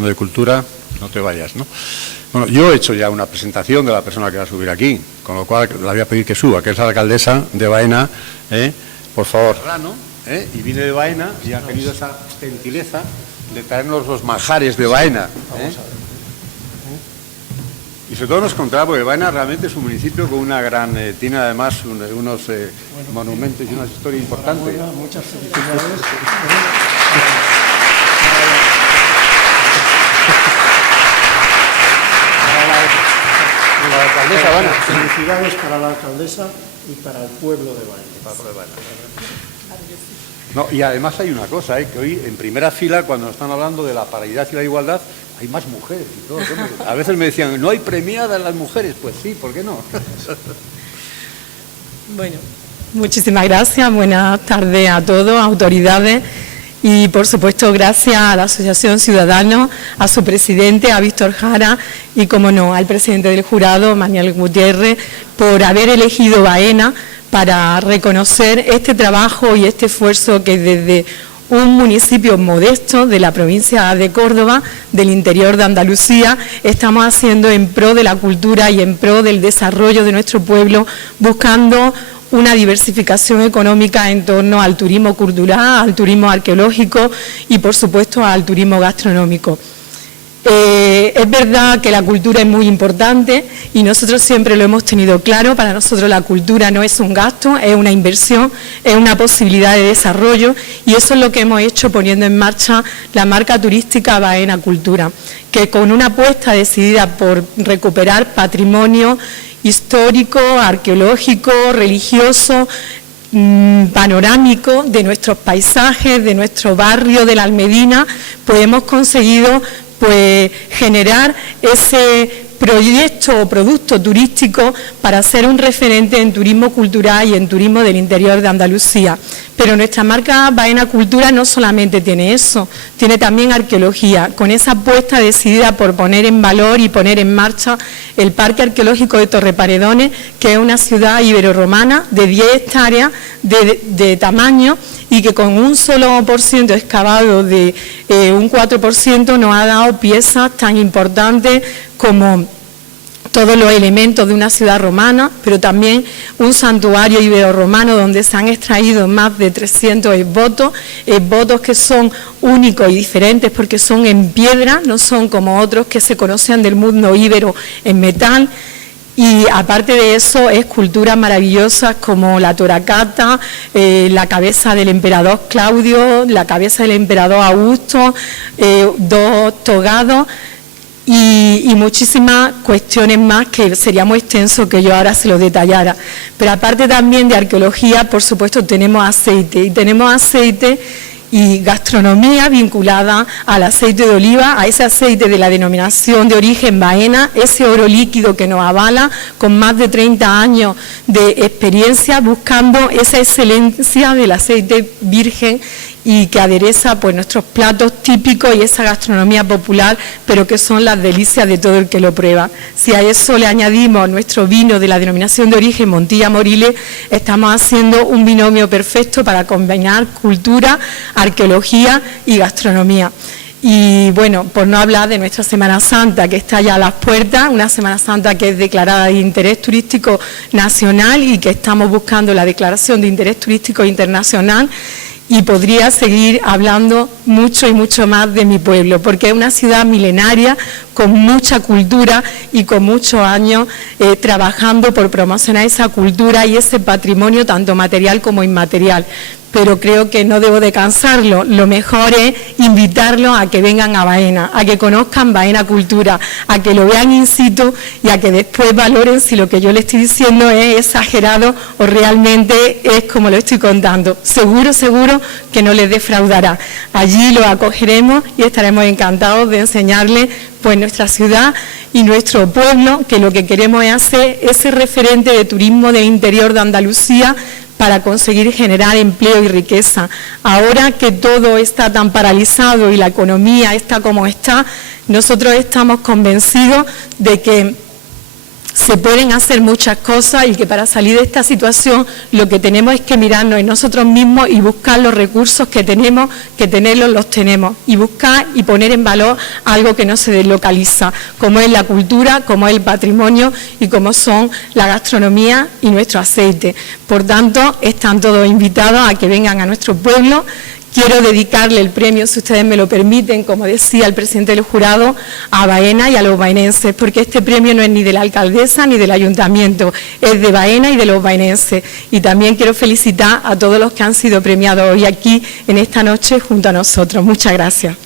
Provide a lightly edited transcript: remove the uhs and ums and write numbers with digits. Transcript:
hablando de cultura, no te vayas, ¿no? Bueno, yo he hecho ya una presentación de la persona que va a subir aquí, con lo cual la voy a pedir que suba, que es la alcaldesa de Baena, por favor. Y viene de Baena y ha tenido esa gentileza de traernos los manjares de Baena. Y sobre todo nos contaba, porque Baena realmente es un municipio con una gran... tiene además unos monumentos y una historia importante. Muchas felicidades. La alcaldesa Baena. Felicidades para la alcaldesa y para el pueblo de Baena. No, y además hay una cosa, que hoy en primera fila, cuando están hablando de la paridad y la igualdad, hay más mujeres y todo. A veces me decían, no hay premiadas las mujeres. Pues sí, ¿por qué no? Bueno, muchísimas gracias. Buenas tardes a todos, autoridades. Y, por supuesto, gracias a la Asociación Ciudadanos, a su presidente, a Víctor Jara, y, como no, al presidente del jurado, Manuel Gutiérrez, por haber elegido Baena para reconocer este trabajo y este esfuerzo que desde un municipio modesto de la provincia de Córdoba, del interior de Andalucía, estamos haciendo en pro de la cultura y en pro del desarrollo de nuestro pueblo, buscando una diversificación económica en torno al turismo cultural, al turismo arqueológico y, por supuesto, al turismo gastronómico. Es verdad que la cultura es muy importante y nosotros siempre lo hemos tenido claro. Para nosotros la cultura no es un gasto, es una inversión, es una posibilidad de desarrollo, y eso es lo que hemos hecho poniendo en marcha la marca turística Baena Cultura, que con una apuesta decidida por recuperar patrimonio histórico, arqueológico, religioso, panorámico de nuestros paisajes, de nuestro barrio de la Almedina, pues hemos conseguido generar ese proyecto o producto turístico para ser un referente en turismo cultural y en turismo del interior de Andalucía. Pero nuestra marca Baena Cultura no solamente tiene eso, tiene también arqueología, con esa apuesta decidida por poner en valor y poner en marcha el Parque Arqueológico de Torreparedones, que es una ciudad ibero-romana de 10 hectáreas de tamaño, y que con un solo % excavado de un 4% nos ha dado piezas tan importantes como todos los elementos de una ciudad romana, pero también un santuario ibero-romano donde se han extraído más de 300 esbotos que son únicos y diferentes porque son en piedra, no son como otros que se conocen del mundo íbero en metal. Y aparte de eso, esculturas maravillosas como la Toracata, la cabeza del emperador Claudio, la cabeza del emperador Augusto, 2 togados y muchísimas cuestiones más que sería muy extenso que yo ahora se lo detallara. Pero aparte también de arqueología, por supuesto, tenemos aceite, y tenemos aceite y gastronomía vinculada al aceite de oliva, a ese aceite de la denominación de origen Baena, ese oro líquido que nos avala con más de 30 años de experiencia buscando esa excelencia del aceite virgen y que adereza pues nuestros platos típicos y esa gastronomía popular, pero que son las delicias de todo el que lo prueba. Si a eso le añadimos nuestro vino de la denominación de origen Montilla Moriles, estamos haciendo un binomio perfecto para combinar cultura, arqueología y gastronomía. Y bueno, por no hablar de nuestra Semana Santa, que está ya a las puertas, una Semana Santa que es declarada de interés turístico nacional y que estamos buscando la declaración de interés turístico internacional. Y podría seguir hablando mucho y mucho más de mi pueblo, porque es una ciudad milenaria, con mucha cultura y con muchos años trabajando por promocionar esa cultura y ese patrimonio, tanto material como inmaterial. Pero creo que no debo de cansarlo, lo mejor es invitarlos a que vengan a Baena, a que conozcan Baena Cultura, a que lo vean in situ y a que después valoren si lo que yo les estoy diciendo es exagerado o realmente es como lo estoy contando. Seguro, seguro que no les defraudará. Allí los acogeremos y estaremos encantados de enseñarles pues nuestra ciudad y nuestro pueblo, que lo que queremos es hacer ese referente de turismo del interior de Andalucía para conseguir generar empleo y riqueza. Ahora que todo está tan paralizado y la economía está como está, nosotros estamos convencidos de que se pueden hacer muchas cosas y que para salir de esta situación lo que tenemos es que mirarnos en nosotros mismos y buscar los recursos que tenemos, que tenerlos los tenemos, y buscar y poner en valor algo que no se deslocaliza, como es la cultura, como es el patrimonio y como son la gastronomía y nuestro aceite. Por tanto, están todos invitados a que vengan a nuestro pueblo. Quiero dedicarle el premio, si ustedes me lo permiten, como decía el presidente del jurado, a Baena y a los baenenses, porque este premio no es ni de la alcaldesa ni del ayuntamiento, es de Baena y de los baenenses. Y también quiero felicitar a todos los que han sido premiados hoy aquí en esta noche junto a nosotros. Muchas gracias.